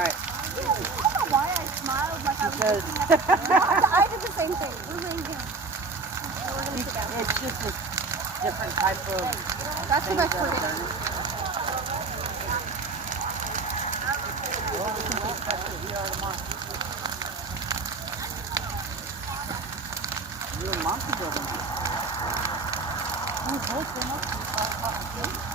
right. I don't know why I smiled like I was Because looking at the I did the same thing. We're going to sit down. it's just a different type of That's the things best that part. are learning. Well, we can expect that we are tomorrow. You and Mom can go tomorrow. Oh, both them up.